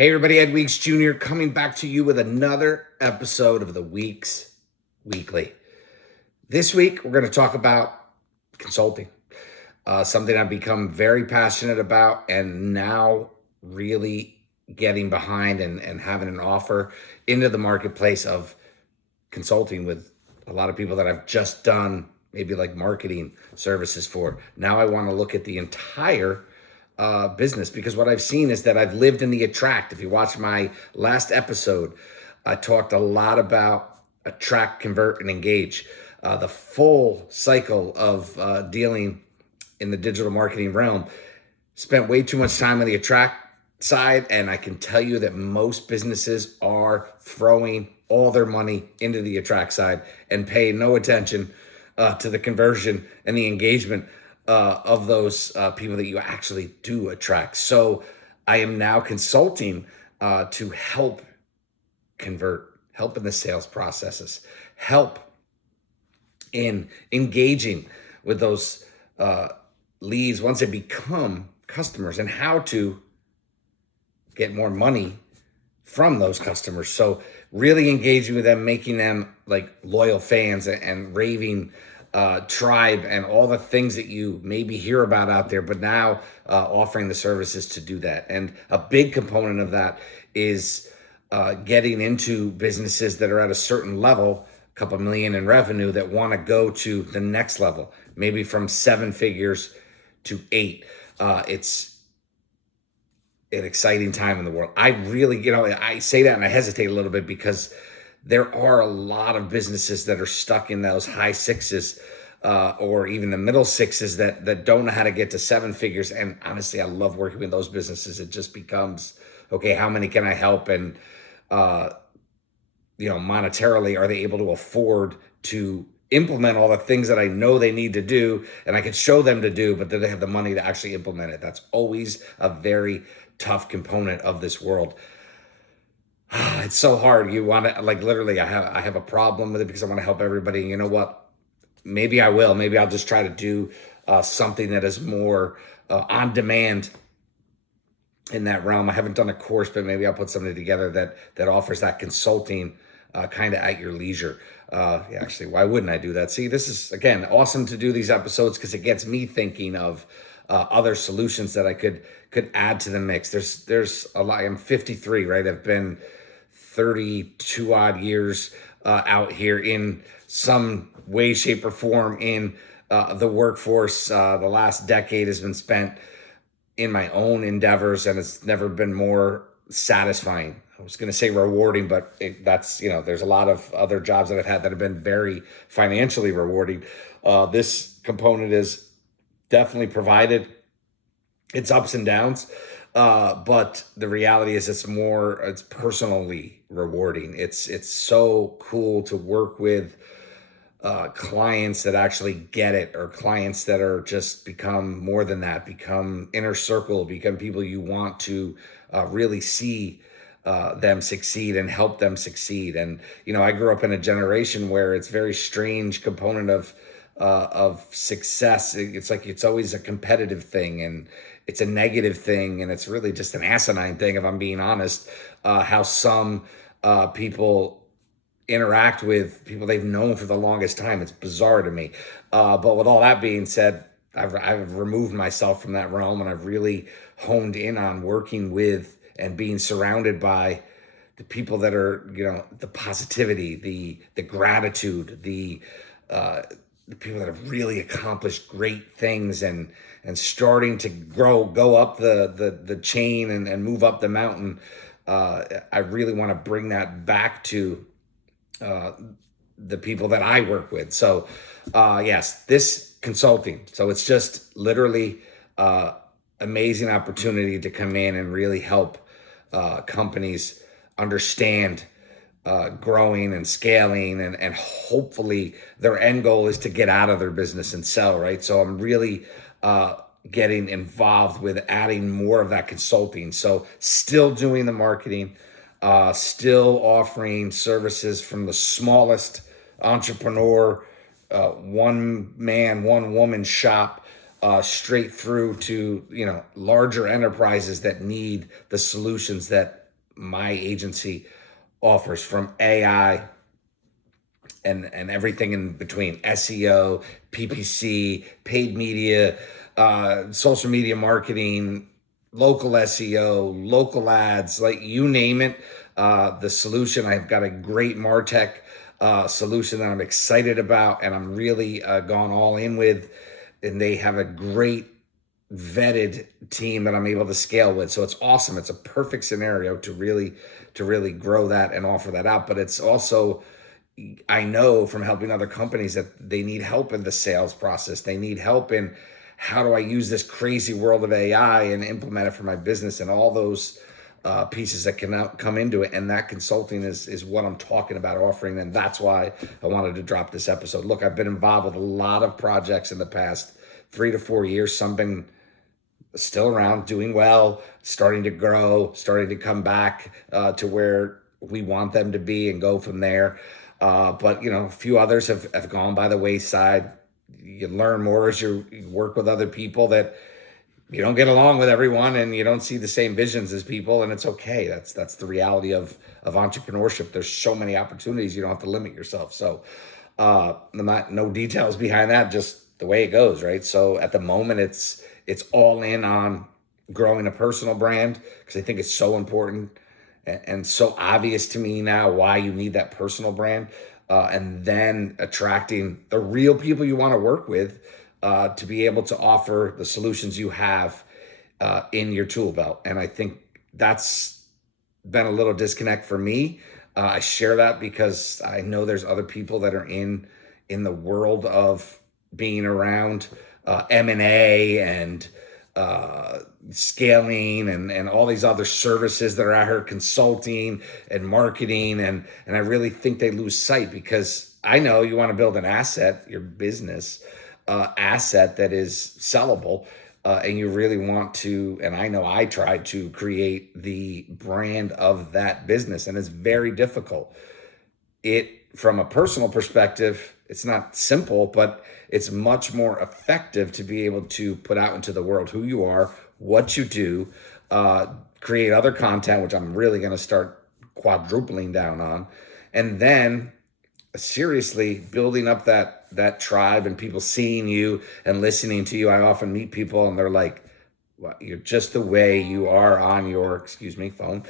Hey everybody, Ed Weeks Jr. coming back to you with another episode of the Weeks Weekly. This week, we're going to talk about consulting, something I've become very passionate about and now really getting behind and having an offer into the marketplace of consulting with a lot of people that I've just done maybe like marketing services for. Now I want to look at the entire business, because what I've seen is that I've lived in the attract. If you watch my last episode, I talked a lot about attract, convert, and engage. The full cycle of dealing in the digital marketing realm. Spent way too much time on the attract side, and I can tell you that most businesses are throwing all their money into the attract side and pay no attention to the conversion and the engagement of those people that you actually do attract. So I am now consulting to help convert, help in the sales processes, help in engaging with those leads once they become customers, and how to get more money from those customers. So really engaging with them, making them like loyal fans and raving tribe, and all the things that you maybe hear about out there, but now offering the services to do that. And a big component of that is getting into businesses that are at a certain level, a couple million in revenue, that want to go to the next level, maybe from 7 figures to 8. It's an exciting time in the world. I really, I say that and I hesitate a little bit, because there are a lot of businesses that are stuck in those high 6s or even the middle 6s that don't know how to get to 7 figures. And honestly, I love working with those businesses. It just becomes, okay, how many can I help? And, monetarily, are they able to afford to implement all the things that I know they need to do and I could show them to do, but do they have the money to actually implement it? That's always a very tough component of this world. It's so hard. You want to, like, literally, I have a problem with it because I want to help everybody. You know what? Maybe I will. Maybe I'll just try to do something that is more on demand in that realm. I haven't done a course, but maybe I'll put something together that offers that consulting kind of at your leisure. Actually, why wouldn't I do that? See, this is, again, awesome to do these episodes because it gets me thinking of other solutions that I could add to the mix. There's a lot. I'm 53, right? I've been 32 odd years out here in some way, shape, or form in the workforce. The last decade has been spent in my own endeavors, and it's never been more satisfying. I was going to say rewarding, but there's a lot of other jobs that I've had that have been very financially rewarding. This component is definitely provided its ups and downs, but the reality is it's personally rewarding. It's so cool to work with clients that actually get it, or clients that are just become more than that, become inner circle, become people you want to really see them succeed and help them succeed. And I grew up in a generation where it's very strange component of success. It's like it's always a competitive thing, and it's a negative thing, and it's really just an asinine thing, if I'm being honest. How some people interact with people they've known for the longest time. It's bizarre to me. But with all that being said, I've removed myself from that realm, and I've really honed in on working with and being surrounded by the people that are, the positivity, the gratitude, the people that have really accomplished great things and starting to go up the chain and move up the mountain. I really want to bring that back to the people that I work with. So yes, this consulting. So it's just literally amazing opportunity to come in and really help companies understand growing and scaling, and hopefully their end goal is to get out of their business and sell, right? So I'm really getting involved with adding more of that consulting. So still doing the marketing, still offering services from the smallest entrepreneur, one man, one woman shop, straight through to larger enterprises that need the solutions that my agency offers, from AI and everything in between: SEO, PPC, paid media, social media marketing, local SEO, local ads, like you name it. The solution, I've got a great MarTech solution that I'm excited about, and I'm really gone all in with, and they have a great vetted team that I'm able to scale with. So it's awesome. It's a perfect scenario to really grow that and offer that out. But it's also, I know from helping other companies that they need help in the sales process. They need help in, how do I use this crazy world of AI and implement it for my business, and all those pieces that can come into it. And that consulting is what I'm talking about offering. And that's why I wanted to drop this episode. Look, I've been involved with a lot of projects in the past 3 to 4 years. Some been still around, doing well, starting to grow, starting to come back to where we want them to be and go from there. But a few others have gone by the wayside. You learn more as you work with other people, that you don't get along with everyone and you don't see the same visions as people, and it's okay. That's the reality of entrepreneurship. There's so many opportunities, you don't have to limit yourself. So no details behind that, just the way it goes, right? So at the moment, it's all in on growing a personal brand, because I think it's so important and so obvious to me now why you need that personal brand, and then attracting the real people you want to work with to be able to offer the solutions you have in your tool belt. And I think that's been a little disconnect for me. I share that because I know there's other people that are in the world of being around M&A and scaling and all these other services that are out here, consulting and marketing. And I really think they lose sight, because I know you want to build an asset, your business asset that is sellable. And you really want to, and I know I tried to create the brand of that business, and it's very difficult. From a personal perspective, it's not simple, but it's much more effective to be able to put out into the world who you are, what you do, create other content, which I'm really going to start quadrupling down on, and then seriously building up that tribe and people seeing you and listening to you. I often meet people and they're like, well, you're just the way you are on your, phone.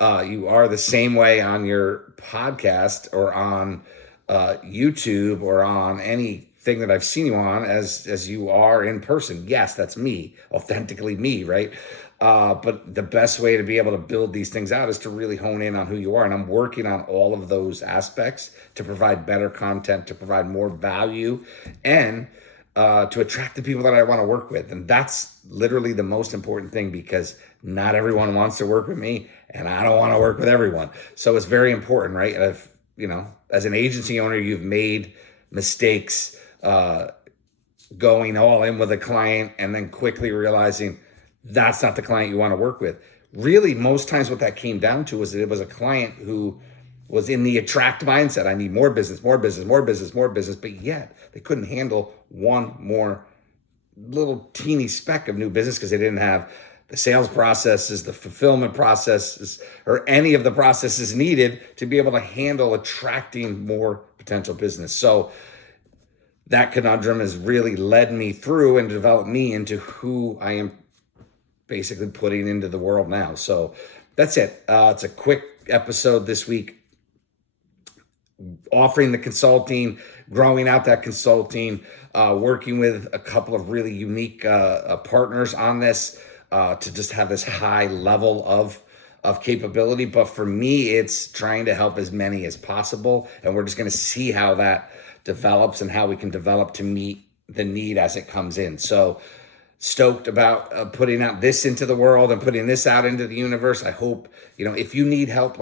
You are the same way on your podcast or on YouTube or on anything that I've seen you on as you are in person. Yes, that's me, authentically me, right? But the best way to be able to build these things out is to really hone in on who you are. And I'm working on all of those aspects to provide better content, to provide more value, and to attract the people that I want to work with. And that's literally the most important thing, because not everyone wants to work with me, and I don't want to work with everyone. So it's very important, right? If, as an agency owner, you've made mistakes going all in with a client and then quickly realizing that's not the client you want to work with. Really, most times what that came down to was that it was a client who was in the attract mindset. I need more business, more business, more business, more business. But yet they couldn't handle one more little teeny speck of new business, because they didn't have the sales processes, the fulfillment processes, or any of the processes needed to be able to handle attracting more potential business. So that conundrum has really led me through and developed me into who I am basically putting into the world now. So that's it. It's a quick episode this week, offering the consulting, growing out that consulting, working with a couple of really unique partners on this to just have this high level of capability. But for me, it's trying to help as many as possible. And we're just going to see how that develops and how we can develop to meet the need as it comes in. So stoked about putting out this into the world and putting this out into the universe. I hope, if you need help,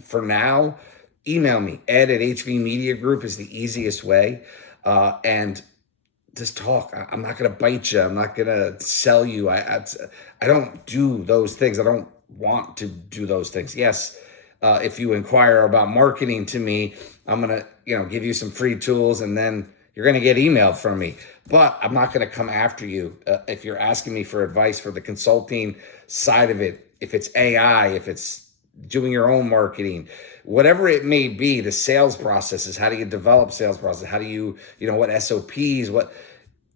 for now, email me. Ed@HV Media Group is the easiest way. And just talk. I'm not going to bite you. I'm not going to sell you. I don't do those things. I don't want to do those things. Yes, if you inquire about marketing to me, I'm going to, give you some free tools, and then you're going to get emailed from me. But I'm not going to come after you if you're asking me for advice for the consulting side of it. If it's AI, if it's doing your own marketing, whatever it may be, the sales processes, how do you develop sales process? How do you, what SOPs,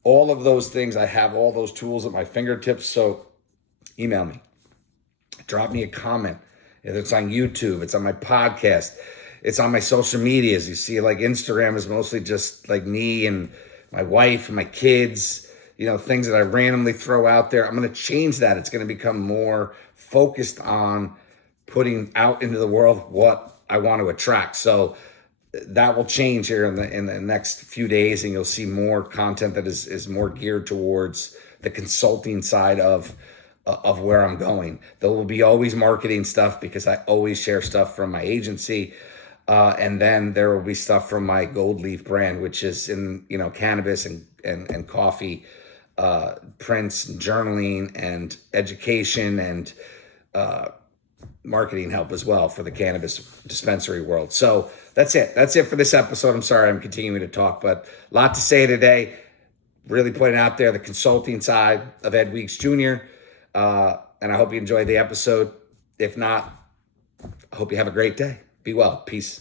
all of those things. I have all those tools at my fingertips. So email me, drop me a comment. If it's on YouTube, it's on my podcast, it's on my social medias. You see, like Instagram is mostly just like me and my wife and my kids, things that I randomly throw out there. I'm going to change that. It's going to become more focused on putting out into the world what I want to attract. So that will change here in the next few days, and you'll see more content that is more geared towards the consulting side of where I'm going. There will be always marketing stuff because I always share stuff from my agency. And then there will be stuff from my Gold Leaf brand, which is in, cannabis and coffee, prints, and journaling and education and marketing help as well for the cannabis dispensary world. So that's it. That's it for this episode. I'm sorry I'm continuing to talk, but a lot to say today. Really putting out there the consulting side of Ed Weeks Jr. And I hope you enjoyed the episode. If not, I hope you have a great day. Be well. Peace.